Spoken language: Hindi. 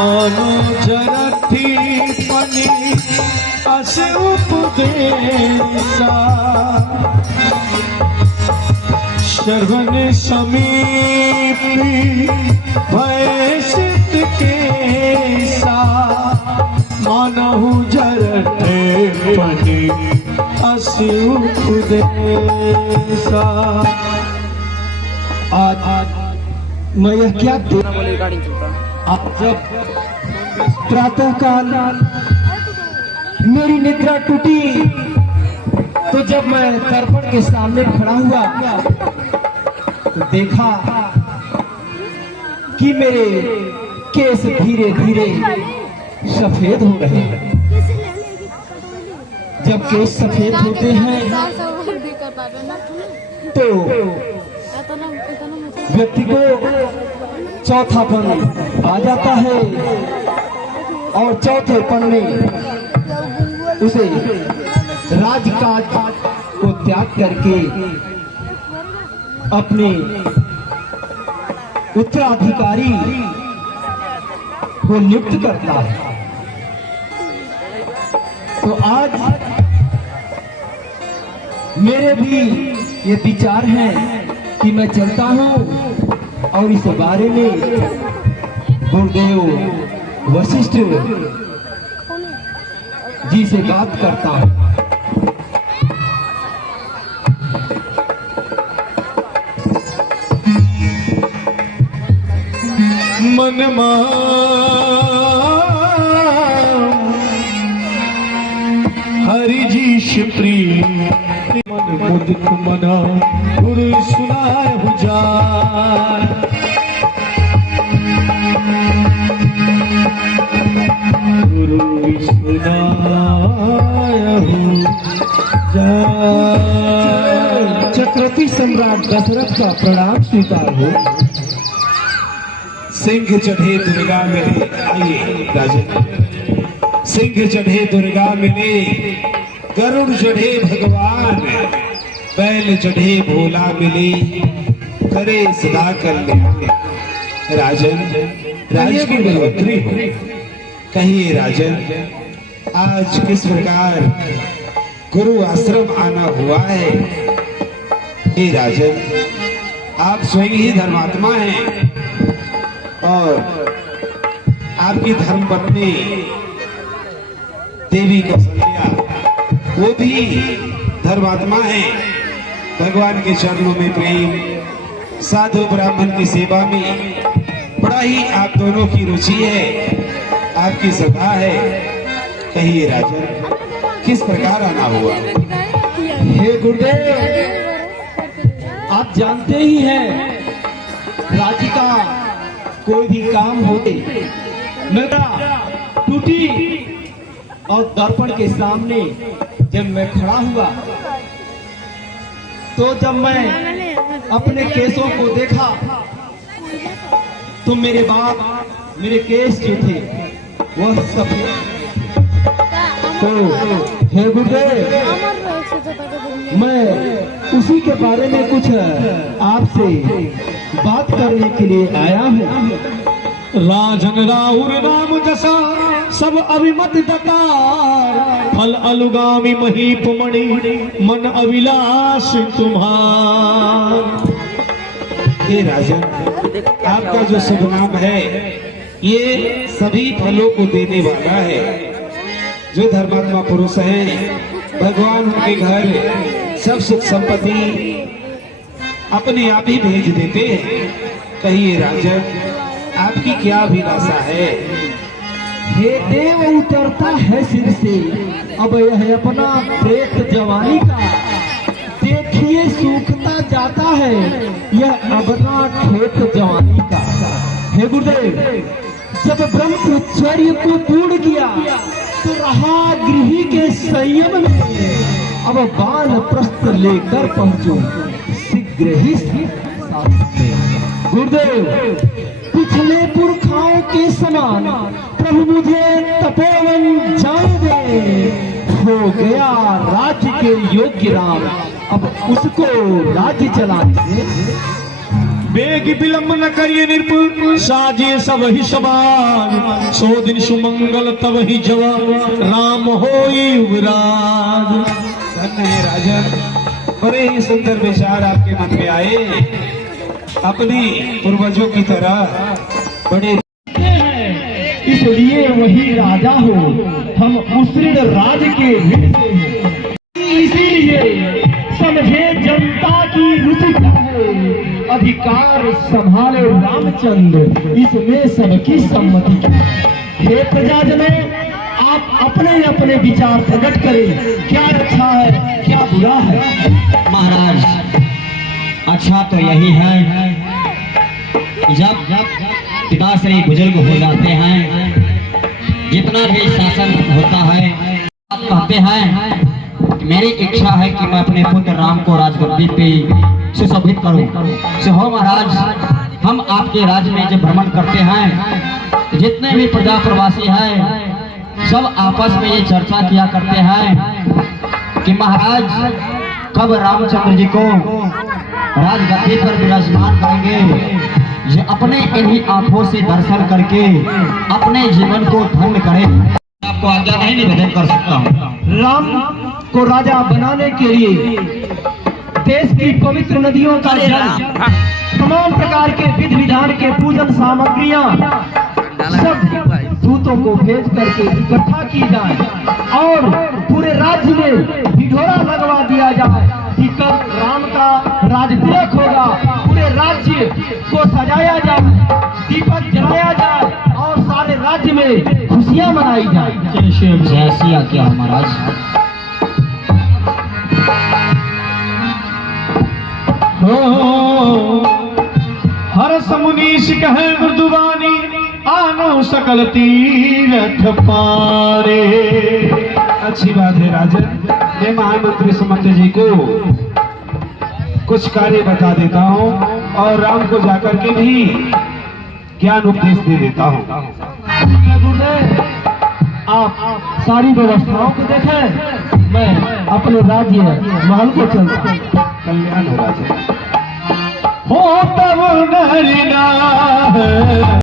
मानो जरठी पनी अस उपदेशा श्रवण समीपी भयसित केसा मानहु जरठे पनी अस उपदेशा। आज मैं यह क्या आप जब प्रातः काल मेरी निद्रा टूटी तो जब मैं दर्पण के सामने खड़ा हुआ तो देखा कि मेरे केस धीरे धीरे सफेद हो रहे हैं। जब केस सफेद होते हैं तो व्यक्ति को चौथापन आ जाता है और चौथेपन में उसे राजकाज को त्याग करके अपने उत्तराधिकारी को नियुक्त करता है। तो आज मेरे भी ये विचार हैं कि मैं चलता हूँ और इस बारे में गुरुदेव वशिष्ठ जी से बात करता हूँ। मन हरि जी प्रिय मन मुदित मना गुरु सुनाय हुजार। गुरु सुनाय हुजार। चक्रवर्ती सम्राट दशरथ का प्रणाम स्वीकार हो। सिंह चढ़े दुर्गा मिले, राजन सिंह चढ़े दुर्गा मिले, गरुड़ चढ़े भगवान, बैल चढ़े भोला मिले, करे सदा कल्याण। राजन राज्य की बढ़ोतरी हो। कहिए राजन आज किस प्रकार गुरु आश्रम आना हुआ है। हे राजन आप स्वयं ही धर्मात्मा हैं और आपकी धर्मपत्नी देवी कौशल्या वो भी धर्मात्मा है। भगवान के चरणों में प्रेम, साधु ब्राह्मण की सेवा में बड़ा ही आप दोनों की रुचि है, आपकी सदा है। कहिए राजन किस प्रकार आना हुआ। हे गुरुदेव आप जानते ही हैं राज्य का कोई भी काम होते मेरा टूटी और दर्पण के सामने जब मैं खड़ा हुआ तो जब मैं अपने केसों को देखा तो मेरे बाप मेरे केस जो थे वह सफेद। तो हे गुरुदेव मैं उसी के बारे में कुछ आपसे बात करने के लिए आया हूँ। राजन राहुल नाम जसा सब अभिमत दतार, फल अलुगामी महीप मणि मन अभिलाष तुम्हार। हे राजन आपका जो शुभ नाम है ये सभी फलों को देने वाला है। जो धर्मात्मा पुरुष है भगवान उनके घर सब सुख संपत्ति अपने आप ही भेज देते हैं। कहिए राजन आपकी क्या अभिलाषा है। हे देव उतरता है सिर से अब यह अपना प्रेत जवानी का, देखिए सूखता जाता है यह अपना खेत जवानी का। हे गुरुदेव जब ब्रह्मचर्य को पूर्ण किया तो रहा गृही के संयम में, अब बाल प्रस्थ लेकर पहुंचो शीघ्र ही गुरुदेव। पिछले पुरखाओं के समान प्रभु मुझे तपोवन जाने दे। हो गया राज्य के योग्य राम, अब उसको राज्य चलाने दे। बेग विलंब न करिए निरपुर, साजिए सब ही सवार, 100 दिन सुमंगल तब ही जवान, राम होई युवराज। धन्य है राजन, बड़े ही सुंदर विचार आपके मन में आए। अपने पूर्वजों की तरह बड़े इसलिए वही राजा हो, हम उस राज के ऋण से हैं। इसीलिए समझे जनता की रुचि क्या है, अधिकार संभाले रामचंद्र, इसमें सबकी सम्मति क्या है। हे प्रजाजनों, आप अपने अपने विचार प्रकट करें, क्या अच्छा है क्या बुरा है। महाराज, अच्छा तो यही है जब पिता श्री बुजुर्ग हो जाते हैं, जितना भी शासन होता है, आप कहते हैं कि मेरी इच्छा है कि मैं अपने पुत्र राम को राजगद्दी पे सुशोभित करूं। सो हो महाराज, हम आपके राज्य में जब भ्रमण करते हैं, जितने भी प्रजा प्रवासी हैं, सब आपस में ये चर्चा किया करते हैं कि महाराज कब रामचंद्र जी को राजगद्दी पर विराजमान करेंगे, जो अपने इन्हीं आंखों से दर्शन करके अपने जीवन को धन्य करें। आपको आज्ञा नहीं निवेदन कर सकता हूँ। राम को राजा बनाने के लिए देश की पवित्र नदियों का जल, तमाम प्रकार के विधि विधान के पूजन सामग्रियां सब दूतों को भेज करके इकट्ठा की जाए और पूरे राज्य में ढिढोरा लगवा दिया जाए कि कब राम का राज तिलक होगा। पूरे राज्य को सजाया जाए, दीपक जलाया जाए और सारे राज्य में खुशियां मनाई जाए। जैसी आज्ञा महाराज। हर समुनीश कहे मृदुबानी, आनो सकल तीरथ पारे। अच्छी बात है राजन, मैं महामंत्री सुमंत जी को कुछ कार्य बता देता हूँ और राम को जाकर के भी ज्ञान उपदेश दे देता हूँ। आप सारी व्यवस्थाओं को देखें, मैं अपने राज्य महल को चलता हूँ। कल्याण हो राजन। हो तब नरिना